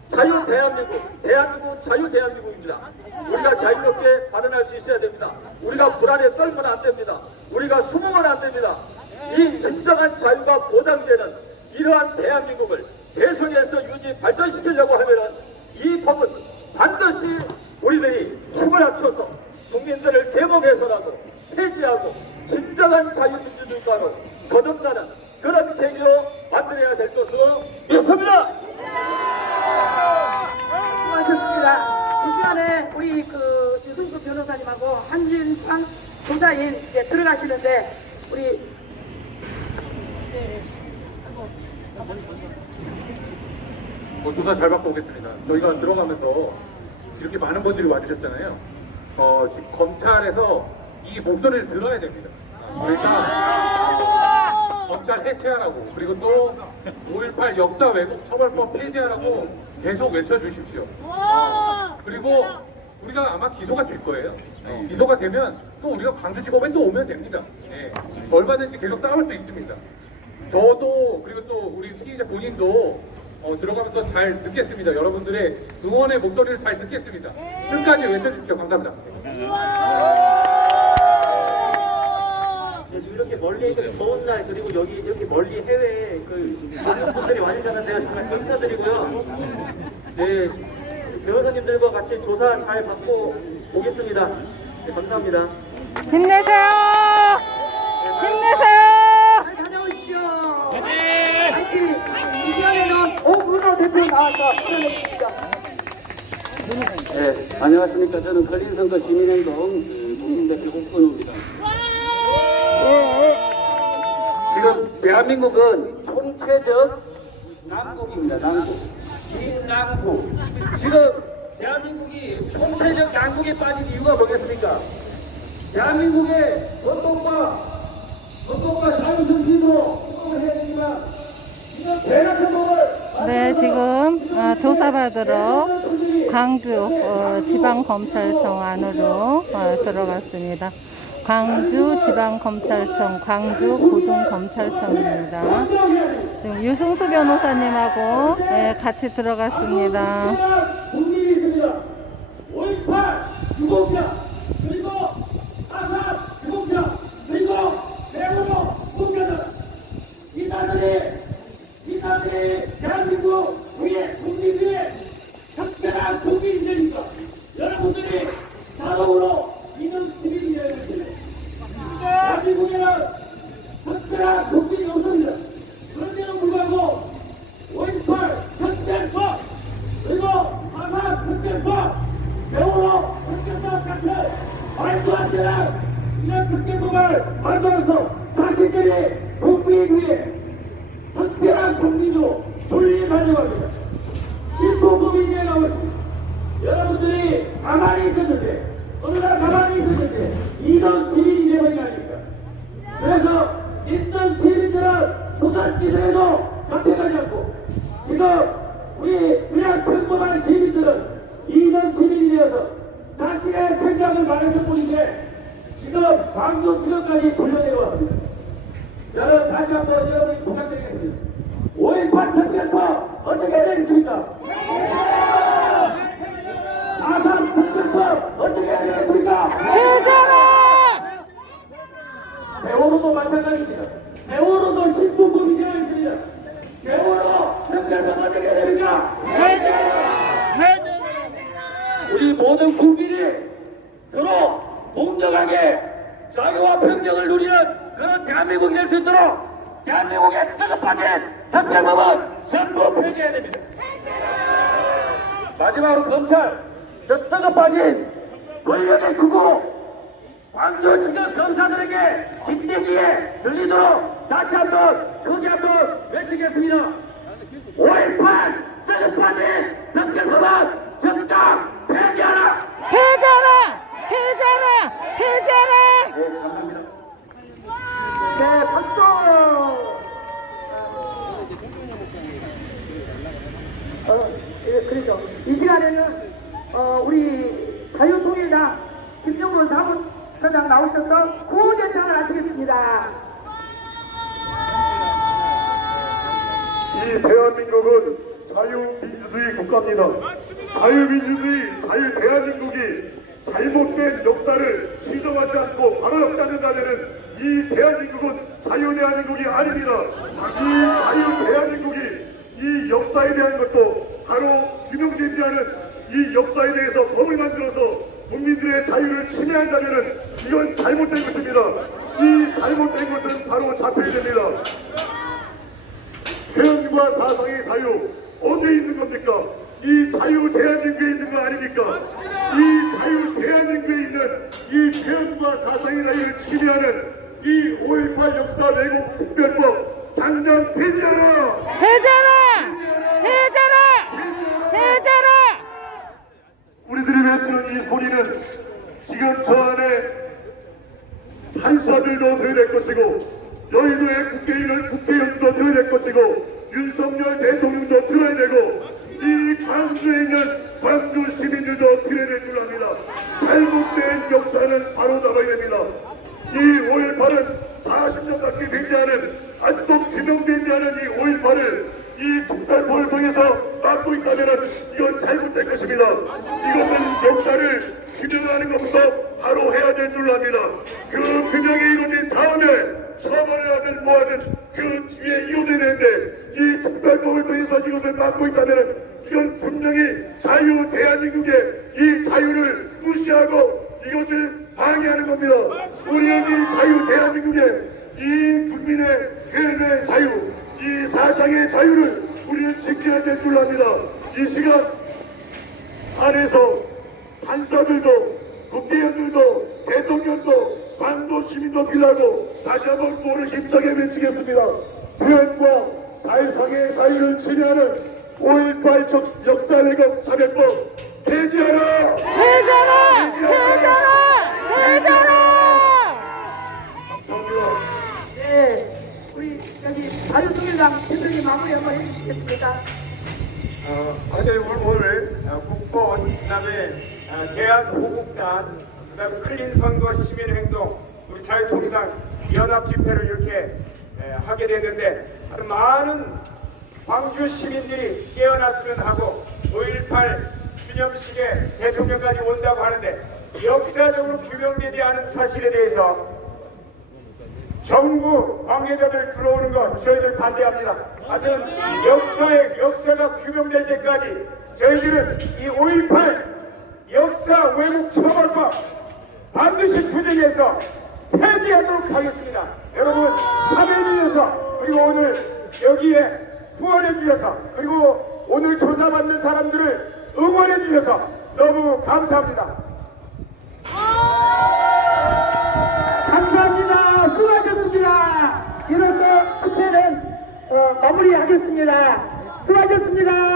자유 대한민국 자유 대한민국입니다. 우리가 자유롭게 발언할 수 있어야 됩니다. 우리가 불안에 떨면 안 됩니다. 우리가 숨으면 안 됩니다. 이 진정한 자유가 보장되는 이러한 대한민국을 대선에서 유지 발전시키려고 하면은 이 법은 반드시 우리들이 힘을 합쳐서 국민들을 계몽해서라도 폐지하고 진정한 자유민주주의가로 거듭나는 그런 계기로 만들어야 될 것으로 믿습니다. 수고하셨습니다. 이 시간에 우리 유승수 변호사님하고 한진상 조사인 들어가시는데 우리 조사 잘 받고 오겠습니다. 저희가 들어가면서 이렇게 많은 분들이 와주셨잖아요. 검찰에서 이 목소리를 들어야 됩니다. 그러니까 검찰 해체하라고, 그리고 또 5.18 역사 왜곡 처벌법 폐지하라고 계속 외쳐주십시오. 그리고 우리가 아마 기소가 될 거예요. 기소가 되면 또 우리가 광주지법에 또 오면 됩니다. 얼마든지 계속 싸울 수 있습니다. 저도 그리고 또 우리 피의자 본인도 들어가면서 잘 듣겠습니다. 여러분들의 응원의 목소리를 잘 듣겠습니다. 끝까지 외쳐주십시오. 감사합니다. 이렇게 멀리 이렇게 더운 날 그리고 여기 이렇게 멀리 해외에 많은 분들이 와주셨는데요. 정말 감사드리고요. 네, 변호사님들과 같이 조사 잘 받고 오겠습니다. 네, 감사합니다. 힘내세요. 힘내세요. 잘 다녀오십시오. 화이팅! 이 시간에는 오문호 대표 나와서 출연해주십시오. 네, 안녕하십니까. 저는 걸린선거 시민행동 국민대표 옥건우입니다. 지금 대한민국은 총체적 난국입니다. 난국. 이 난국. 지금 대한민국이 총체적 난국에 빠진 이유가 뭐겠습니까? 대한민국의 헌법과 자유정신으로 행동을 해야 되지만 이런 대략한 법을 네, 지금 조사받으러 광주 지방검찰청 안으로 들어갔습니다. 광주 지방검찰청, 광주 고등검찰청입니다. 지금 유승수 변호사님하고 같이 들어갔습니다. 국민이 있습니다. 5.18 유공자 그리고 4.3 유공자 그리고 세월호 공자들 이 사람들이 대한민국 위에 국민 위에 특별한 국민이니까 여러분들이 자동으로 이념 시민이 되어야 됩니다. 대한민국에는 특별한 국민이 없습니다. 그런데도 불구하고 5.18 특별법 그리고 4.3 특별법 세월호 특별법 같은 말도 안 되는 이런 특별법을 만들어서 자신들이 국민 위에 특별한 국민으로 분리하려고 실효국민에 나왔습니다. 여러분들이 가만히 있었는데 어느 날 가만히 있었는데 이런 시민이 되버린 거 아닙니까? 그래서 있던 시민들은 부산지대에도 잡혀가지 않고 지금 우리 그냥 평범한 시민들은 이런 시민이 되어서 자신의 생각을 말했을 뿐인데 지금 광주지검까지 불려내려왔습니다. 저는 다시 한번 여러분께 부탁드리겠습니다. 5.18 특별법 어떻게 해야 되겠습니까? 4.3 특별법 어떻게 해야 되겠습니까? 해줘라! 세월호도 마찬가지입니다. 세월호도 신분법이 되어 있습니다. 세월호 특별법 어떻게 해야 됩니까? 우리 모든 국민이 서로 공정하게 자유와 평등을 누리는 그런 대한민국이 될 수 있도록 대한민국에 수급하진 특별법은 전부 폐지해야 됩니다. 마지막으로 검찰 저 수급하진 권력에 주고 광주지검 검사들에게 뒷대기에 들리도록 다시 한번 크게 한번 외치겠습니다. 5.18 수급하진 특별법은 즉각 폐지하라! 해줘라! 해줘라! 해줘라! 네, 감사합니다. 네, 박수! 그렇죠. 이 시간에는 우리 자유통일당 김영훈 사무처장 나오셔서 구호제창을 하시겠습니다. 이 대한민국은 자유민주주의 국가입니다. 자유민주주의, 자유대한민국이 잘못된 역사를 시정하지 않고 바로 역사한다면 이 대한민국은 자유대한민국이 아닙니다. 이 자유대한민국이 이 역사에 대한 것도 바로 규명되지 않은 이 역사에 대해서 법을 만들어서 국민들의 자유를 침해한다면 이건 잘못된 것입니다. 이 잘못된 것은 바로 잡혀야 됩니다. 표현과 사상의 자유 어디에 있는 겁니까? 이 자유 대한민국에 있는 거 아닙니까? 이 자유 대한민국에 있는 이 표현과 사상의 자유를 침해하는 이 5.18 역사 왜곡 특별법 당장 폐지하라! 해줘라! 해줘라! 해줘라! 우리들이 외치는 이 소리는 지금 저 안에 판사들도 들을 것이고 여의도의 국회의원은 국회의원도 들어야 될 것이고 윤석열 대통령도 들어야 되고 이 광주에 있는 광주 시민들도 들어야 될 줄 압니다. 잘못된 역사는 바로 잡아야 됩니다. 이 5.18은 40년밖에 되지 않은 아직도 규명되지 않은 이 5.18을 이 특별법을 통해서 막고 있다면 이건 잘못된 것입니다. 이것은 역사를 규명하는 것부터 바로 해야 될 줄 압니다. 그 규명이 이루어진 다음에 처벌을 하든 뭐하든 그 뒤에 이루어져야 되는데 이 특별법을 통해서 이것을 막고 있다면 이건 분명히 자유 대한민국의 이 자유를 무시하고 이것을 방해하는 겁니다. 우리는 이 자유 대한민국의 이 국민의 표현의 자유, 이 사상의 자유를 우리는 지켜야 될 줄 압니다. 이 시간 안에서 판사들도 국회의원들도 대통령도 광주 시민도 빌라고 다시 한번 구호를 힘차게 외치겠습니다. 표현과 자유상의 자유를 침해하는 5.18 역사 왜곡 차별법 폐지하라! 폐자라! 폐자라! 폐자라! 네, 우리 여기 자유통일당 대표님 마무리 한번 해주시겠습니까? 어제 오늘 국보 그다음에 대한호국단 그다음에 클린선거 시민행동 우리 자유통일당 연합 집회를 이렇게 하게 됐는데 아주 많은 광주 시민들이 깨어났으면 하고 5.18 기념식에 대통령까지 온다고 하는데 역사적으로 규명되지 않은 사실에 대해서 정부 관계자들 들어오는 것 저희들 반대합니다. 하여튼 역사가 규명될 때까지 저희들은 이 5.18 역사 왜곡 처벌법 반드시 투쟁해서 폐지하도록 하겠습니다. 여러분 참여해 주셔서 그리고 오늘 여기에 후원해 주셔서 그리고 오늘 조사받는 사람들을 응원해 주셔서 너무 감사합니다. 감사합니다. 수고하셨습니다. 이로써 집회는 마무리하겠습니다. 수고하셨습니다.